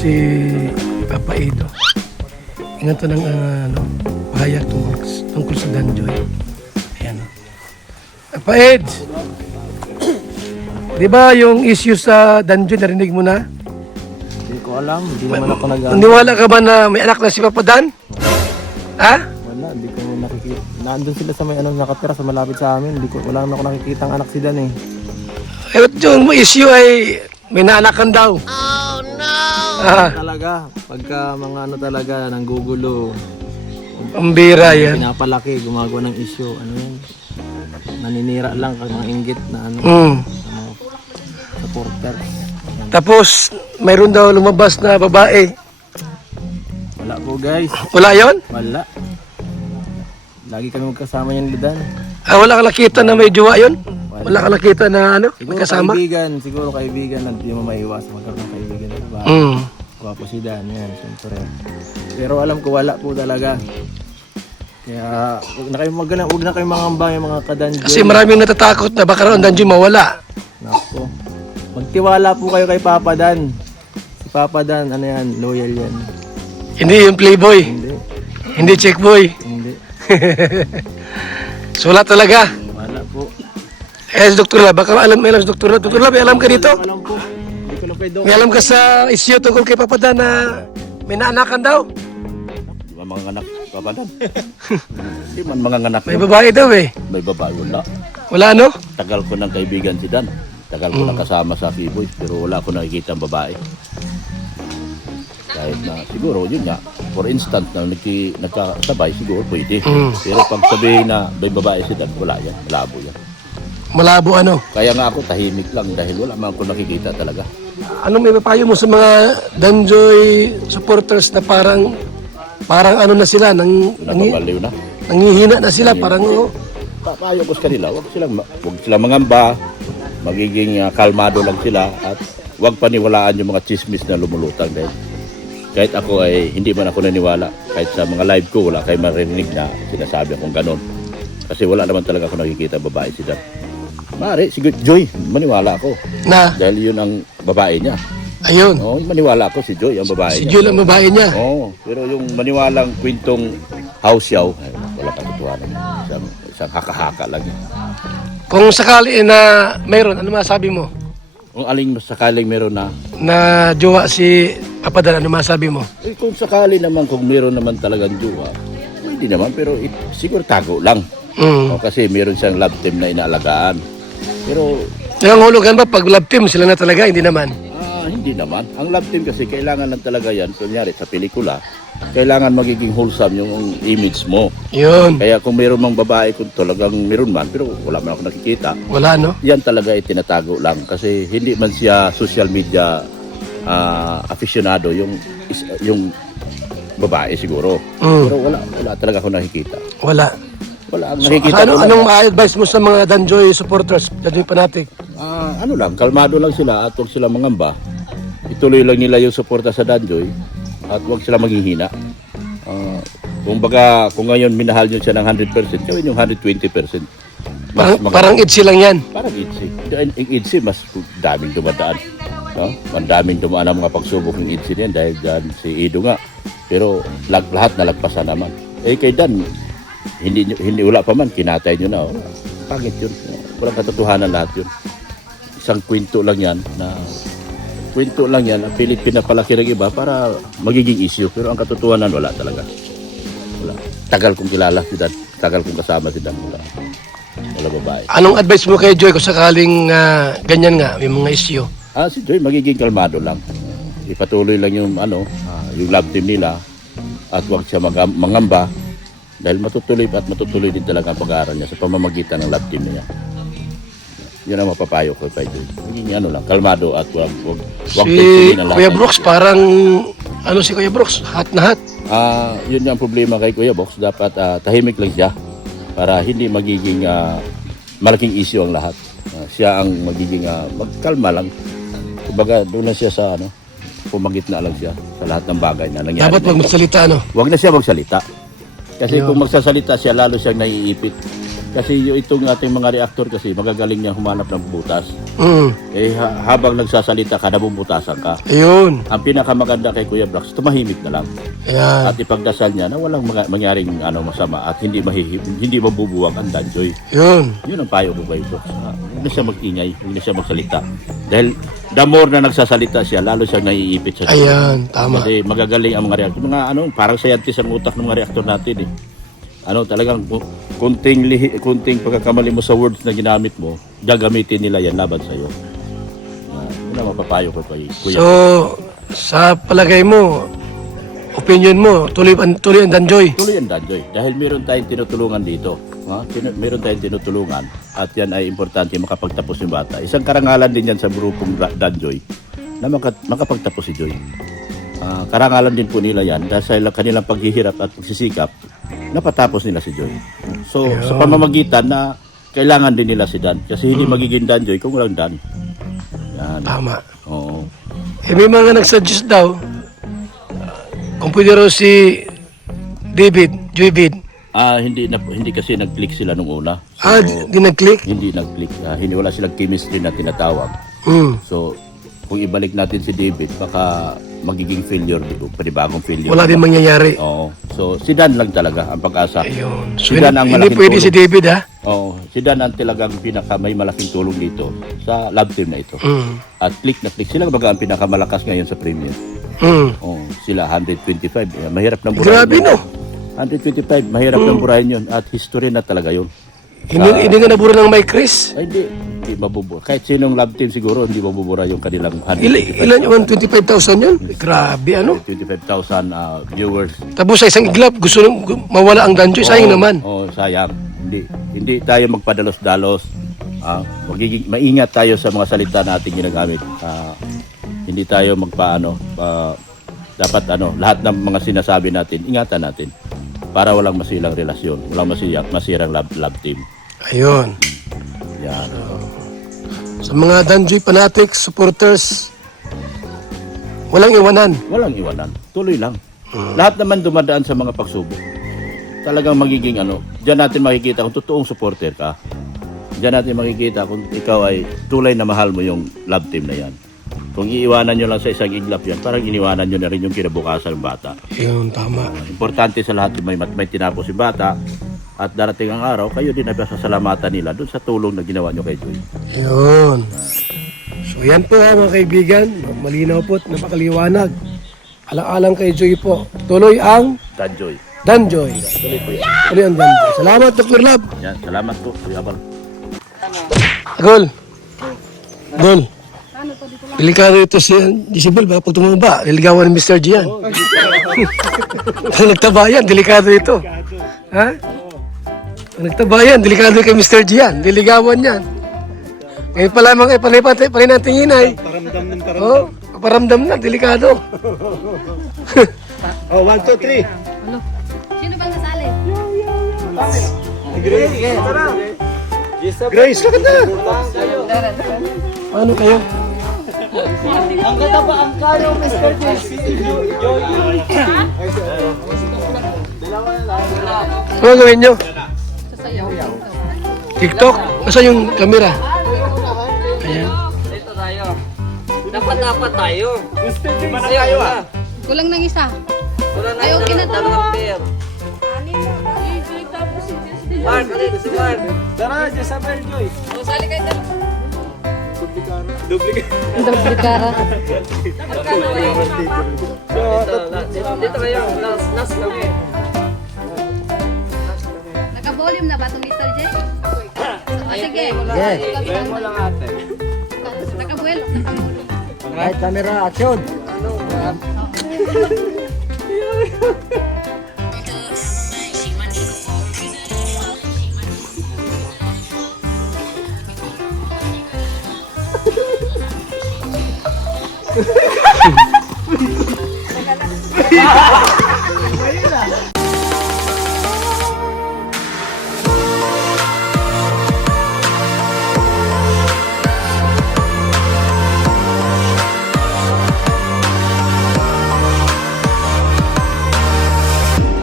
si Papa Edo. Ingat to ng pahayag tungkol sa Danjoy. Ayan. Papa Ed! Di ba yung issue sa Danjoy, narinig mo na? Hindi ko alam, hindi naman ako Naniwala ka ba na may anak na si Papa Dan? Ha? Wala, hindi ko nakikita. Nandun sila sa may nakatira sa malapit sa amin. Wala naman ako nakikita ang anak si Dan eh. Eh, yung issue ay may naanakan daw. Oh no! Talaga, pagka mga talaga nanggugulo, Pambira yan. pinapalaki, gumagawa ng issue, yan? Naninira lang kag mga inggit na supporter. Tapos, mayroon daw lumabas na babae. Wala po guys, Wala yon? wala. Lagi kami magkasama yan lidan. Wala ka nakita na may jowa yon? Wala ka nakita na may kasama? Siguro kaibigan, hindi mo maiwas magkaroon ng kaibigan. Diba? Wapo si Dan, yan, siyempre. Pero alam ko wala po talaga. Kaya huwag na kayo mangamba yung mga kadanjo. Kasi maraming natatakot na baka raw ang Danjoy mawala. Nako. Magtiwala po kayo kay Papa Dan. Si Papa Dan, loyal yan. Hindi yung playboy. Hindi, Hindi checkboy. hindi. So wala talaga. Wala po. Si Dr. Lab, baka alam si Dr. Lab. Dr. Lab, may alam ka dito? Alam po. Hindi ko lang kay Doc. May alam ka sa issue tungkol kay Papa Dan na may naanakan daw? Di ba mga anak, papadan? Di man mga anak May babae daw eh. may babae, wala. Wala no? Tagal ko ng kaibigan si Dan. Tagal ko nang kasama sa P-Boys, pero wala ko nakikita ang babae. Kahit na, siguro, yun nga, for instance, na nagkasabay, siguro pwede. Pero pag sabihin na may babae si Dan, wala yan, malabo yan. Malabo ano? Kaya nga ako tahimik lang dahil wala man ako nakikita talaga. Ano may papayo mo sa mga Danjoy supporters na parang ano na sila, Nababaliw na. nangihina na sila, parang Papayo ko sa kanila, wag silang mangamba, magiging kalmado lang sila at wag paniwalaan yung mga chismis na lumulutang dahil kahit ako ay hindi man ako naniwala, kahit sa mga live ko wala kayo marinig na sinasabi akong ganon kasi wala naman talaga ako nakikita babae si Dan. Mari, si Joy, maniwala ako na, dahil yun ang babae niya. ayun, Maniwala ako si Joy ang babae si niya. Jul ang babae niya. Pero yung maniwalang kwentong house yaw, ay, wala katotohanan. Isang haka-haka lang yun. Kung sakali na mayroon, ano masabi mo? Kung aling sakaling meron na, Na jowa si Papa Dan, ano masabi mo? kung sakali naman, kung meron naman talagang jowa, hindi naman, pero siguro tago lang. Kasi meron siyang love team na inaalagaan. Pero, Nangangulugan ba pag love team sila na talaga? Hindi naman. hindi naman. Ang love team kasi kailangan lang talaga yan, kunyari sa pelikula, kailangan magiging wholesome yung image mo. Yun. Kaya kung meron mang babae, kung talagang meron man, pero wala man ako nakikita, Wala no? yan talaga ay tinatago lang kasi hindi man siya social media aficionado yung babae siguro. Pero wala talaga ako nakikita. Wala. Wala ang So, nakikita ko lang. anong ma-advise mo sa mga Danjoy supporters, Danjoy fanatic? Ano lang, kalmado lang sila at huwag sila mangamba. Ituloy lang nila yung suporta sa Danjoy at huwag sila maghihina. Kung ngayon minahal nyo siya ng 100%, gawin yung 120%. Parang itchy lang yan. Parang itchy. Yung itchy, mas daming dumadaan. No? Mandaming dumaan ang mga pagsubok ng itchy niyan dahil dyan si Edo nga. Pero lahat nalagpasan naman. Kay Dan, hindi wala pa man, kinatay nyo na. Pangit yun. Walang katotohanan lahat yun. Isang kwento lang yan na pilit pinapalaki ng iba para magiging issue. Pero ang katotohanan, wala talaga. Wala. Tagal kong kilala si Dan. Tagal kong kasama si Dan. Wala babae. Anong advice mo kay Joy kung sakaling ganyan nga, may mga issue? Si Joy, magiging kalmado lang. Ipatuloy lang yung yung love team nila at huwag siya mangamba dahil matutuloy din talaga ang pag-aaral niya sa pamamagitan ng love team niya. Yun ang mapapayo ko kay Joy. Magiging lang, kalmado at huwag Si tensionin ang lahat Kuya ng Brooks, issue. parang si Kuya Brooks, hat na hat. Yun yung problema kay Kuya Box. Dapat tahimik lang siya para hindi magiging malaking issue ang lahat. Siya ang magiging magkalma lang. Kumbaga doon na siya sa pumagitna lang siya sa lahat ng bagay na nangyari. Dapat wag magsalita, Huwag na siya magsalita. Kasi kung magsasalita siya, lalo siyang naiipit. Kasi itong ating mga reactor kasi magagaling niya humanap ng butas. Mm. Habang nagsasalita ka, nabubutasan ka. Ayun. Ang pinakamaganda kay Kuya Brax, tumahimik na lang. Ayan. At ipagdasal niya na walang mangyaring masama at hindi mabubuwag ang danjoy. Yun. Yun ang payo ko kay Brax. Huwag na siya mag-ingay, huwag na siya magsalita. Dahil the more na nagsasalita siya, lalo siyang naiipit sa Ayan, tama. Kasi magagaling ang mga reactor. Parang scientist ang utak ng mga reactor natin eh. Talagang kunting pagkakamali mo sa words na ginamit mo, gagamitin nila yan laban sa'yo. Yun ang mapapayo ko kay Kuya. So, sa palagay mo, opinion mo, tuloy ang Danjoy. Tuloy ang danjoy. Dahil meron tayong tinutulungan dito. Meron tayong tinutulungan at yan ay importante makapagtapos yung bata. Isang karangalan din yan sa grupong danjoy na makapagtapos si Joy. Karangalan din po nila yan dahil sa kanilang paghihirap at pagsisikap, napatapos nila si Joy. So, sa pamamagitan na kailangan din nila si Dan. Kasi hindi magiging Danjoy kung walang Dan. Yan. Tama. Oo. May mga nagsuggest daw, kung pwede raw si Joyvid. Hindi kasi nag-click sila nung una. Di nag-click? Hindi nag-click. Wala silang chemistry na tinatawag. Mm. So, kung ibalik natin si David, baka magiging failure dito. Panibagong failure. Wala din mangyayari. Oo. So, si Dan lang talaga ang pag-asa. Ayun. Si So, Dan ang hindi malaking pwede tulong. si David, ha? Oo. Si Dan ang talagang may malaking tulong dito sa lab team na ito. Mm. At click na click. Sila baga ang pinakamalakas ngayon sa Premier. Mm. Oo. Sila 125. Mahirap ng burahin. Grabe, yun. no? 125. Mahirap ng burahin yun. At history na talaga yun. Hindi nga nabura ng Mike Chris. Ay, hindi mabubura. Kahit sinong lab team siguro, hindi mabubura yung kanilang 125,000. Ilan yung 25,000 yun? Grabe, ano? 25,000 viewers. Tapos sa isang iglap, gusto nang mawala ang Danjoy. Sayang naman. Oo, sayang. Hindi tayo magpadalos-dalos. Maingat tayo sa mga salita natin ginagamit. Hindi tayo dapat lahat ng mga sinasabi natin, ingatan natin para walang masilang relasyon, walang masirang lab team. Ayun. Yan. Sa mga Danjoy fanatics, supporters, walang iwanan. Walang iwanan. Tuloy lang. Lahat naman dumadaan sa mga pagsubok. Talagang magiging diyan natin makikita kung totoong supporter ka. Diyan natin makikita kung ikaw ay tulay na mahal mo yung lab team na yan. Kung iiwanan nyo lang sa isang iglap yan, parang iniwanan nyo na rin yung kinabukasan ng bata. Yun, tama. Importante sa lahat yung may tinapos yung bata at darating ang araw, kayo din ay sasalamatan nila doon sa tulong na ginawa nyo kay Joy. Yun. So yan po mga kaibigan, malinaw po at napakaliwanag. Alang-alang kay Joy po. Tuloy ang Danjoy. Danjoy. Tuloy po yan. Tuloy ang Danjoy. Salamat, Dr. Lab. Yan, salamat po. Kuya Abal. Gol. Gol. Delikado ito si Gisibel, baka pag tumumaba, niligawan ni Mr. Gian. Pag nagtabayan, delikado ito. Ha? Pag nagtabayan, delikado kay Mr. Gian. Niligawan yan. Ngayon pa lamang panay natin hinay. Paramdam na, delikado. Oh, 1, 2, 3. Sino bang nasali? Grace, lakad na! Paano kayo? Ang ganda ba ang kano, Mr. JC? Ano gawin nyo? Sasayaw. TikTok? Nasaan yung camera? Ayan. Dito tayo. Dapat tayo. Tayo ah. Kulang ng isa. Wala na Ay, okay na to. dalawang pair. Mark, dito si Mark. Tara, Jezabel Joy. Sali kayo dyan. Duplicate. Duplikara. Dito kayo. Last kami. Naka-volume na ba itong Mr. J? Sige. Yes. Mo lang ate. Naka-buwelo. Right, camera, action!